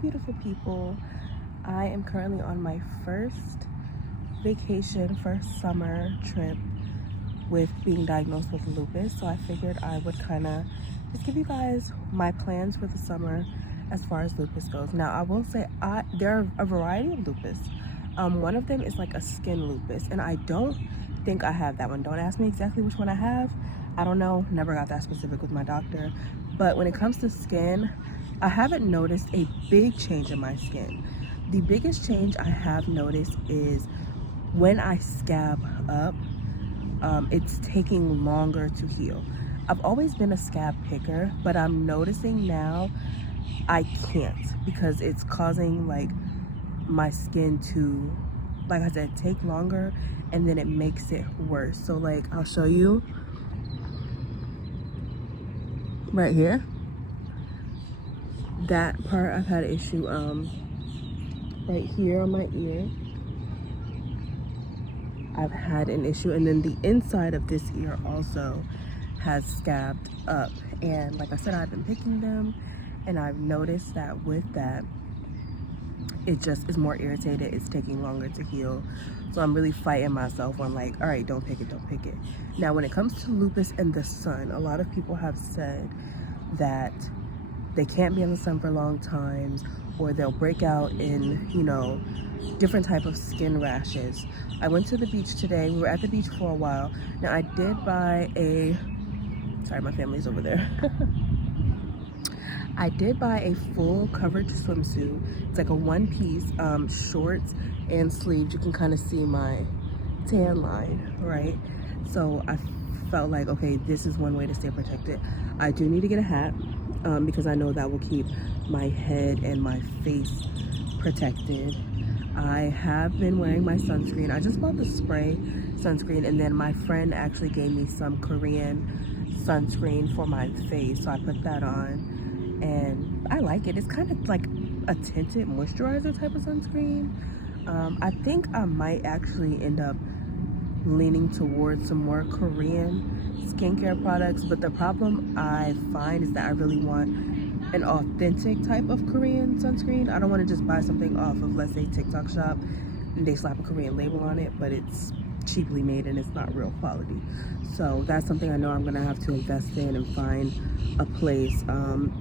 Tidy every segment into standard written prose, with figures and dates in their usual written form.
beautiful people. I am currently on my first vacation for summer trip with being diagnosed with lupus, so I figured I would kind of just give you guys my plans for the summer as far as lupus goes. Now I will say there are a variety of lupus. One of them is like a skin lupus, and I don't think I have that one. Don't ask me exactly which one I have. I don't know, never got that specific with my doctor. But when it comes to skin, I haven't noticed a big change in my skin. The biggest change I have noticed is when I scab up, it's taking longer to heal. I've always been a scab picker, but I'm noticing now I can't, because it's causing like my skin to, like I said, take longer, and then it makes it worse. So like, I'll show you right here, that part I've had issue right here on my ear I've had an issue, and then the inside of this ear also has scabbed up. And like I said, I've been picking them, and I've noticed that with that, it just is more irritated. It's taking longer to heal. So I'm really fighting myself on like, all right, don't pick it, don't pick it. Now, when it comes to lupus and the sun, a lot of people have said that they can't be in the sun for long times, or they'll break out in, you know, different type of skin rashes. I went to the beach today. We were at the beach for a while. Now I did buy a, sorry, my family's over there. I did buy a full covered swimsuit. It's like a one-piece, shorts and sleeves. You can kind of see my tan line, right? So I felt like, okay, this is one way to stay protected. I do need to get a hat, because I know that will keep my head and my face protected. I have been wearing my sunscreen. I just bought the spray sunscreen, and then my friend actually gave me some Korean sunscreen for my face, so I put that on, and I like it. It's kind of like a tinted moisturizer type of sunscreen. I think I might actually end up leaning towards some more Korean skincare products, but the problem I find is that I really want an authentic type of Korean sunscreen. I don't want to just buy something off of, let's say, TikTok shop, and they slap a Korean label on it, but it's cheaply made and it's not real quality. So that's something I know I'm gonna have to invest in and find a place,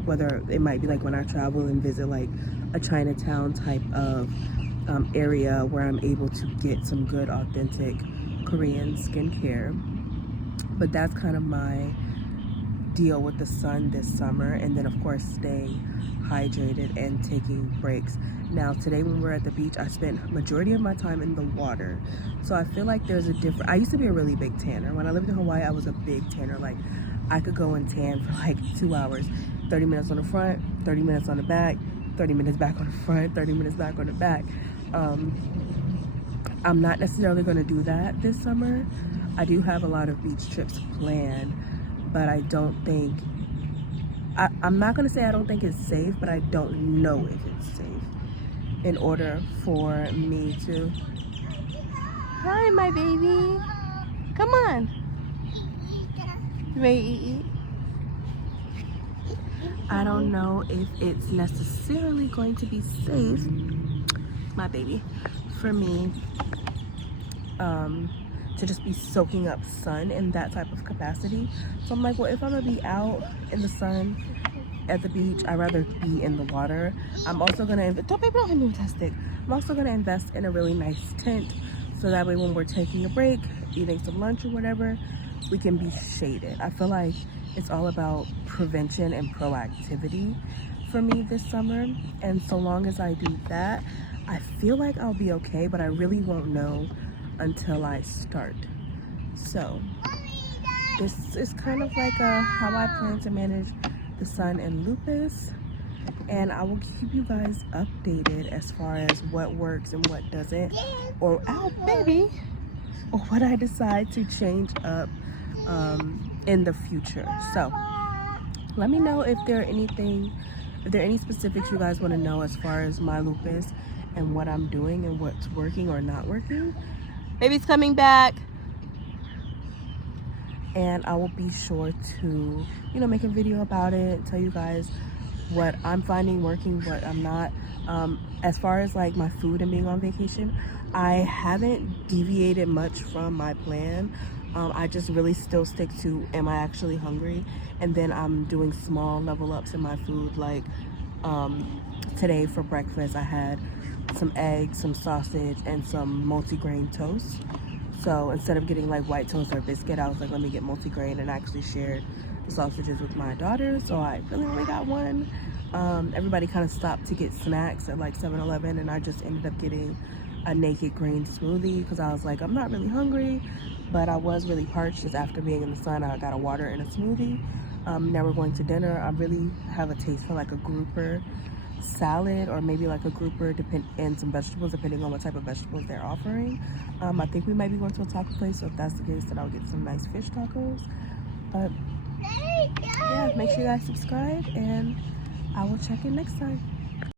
whether it might be like when I travel and visit like a Chinatown type of area where I'm able to get some good authentic Korean skincare. But that's kind of my deal with the sun this summer, and then of course staying hydrated and taking breaks. Now today when we're at the beach, I spent majority of my time in the water, so I feel like there's a different, I used to be a really big tanner. When I lived in Hawaii, I was a big tanner. Like I could go and tan for like 2 hours, 30 minutes on the front, 30 minutes on the back, 30 minutes back on the front, 30 minutes back on the back. I'm not necessarily going to do that this summer. I do have a lot of beach trips planned, but I don't think, I'm not going to say I don't think it's safe, but I don't know if it's safe in order for me to, hi my baby, come on, you ready to eat? I don't know if it's necessarily going to be safe, my baby, for me to just be soaking up sun in that type of capacity. So I'm like, well, if I'm gonna be out in the sun at the beach, I'd rather be in the water. I'm also gonna, don't baby, don't hit me with that stick. I'm also gonna invest in a really nice tent, so that way when we're taking a break, eating some lunch or whatever, we can be shaded. I feel like it's all about prevention and proactivity for me this summer, and so long as I do that, I feel like I'll be okay, but I really won't know until I start. So this is kind of like how I plan to manage the sun and lupus, and I will keep you guys updated as far as what works and what doesn't, or ow baby, or what I decide to change up in the future. So let me know if there are any specifics you guys want to know as far as my lupus and what I'm doing and what's working or not working. Baby's coming back. And I will be sure to, you know, make a video about it, tell you guys what I'm finding working, what I'm not. As far as like my food and being on vacation, I haven't deviated much from my plan. I just really still stick to, am I actually hungry? And then I'm doing small level ups in my food. Like today for breakfast, I had some eggs, some sausage, and some multigrain toast. So instead of getting like white toast or biscuit, I was like, let me get multigrain, and actually shared the sausages with my daughter. So I really only got one. Everybody kind of stopped to get snacks at like 7-Eleven, and I just ended up getting a naked green smoothie because I was like, I'm not really hungry, but I was really parched just after being in the sun. I got a water and a smoothie. Now we're going to dinner. I really have a taste for like a grouper salad, or maybe like a grouper and some vegetables, depending on what type of vegetables they're offering. I think we might be going to a taco place, so if that's the case, then I'll get some nice fish tacos. But yeah, make sure you guys subscribe, and I will check in next time.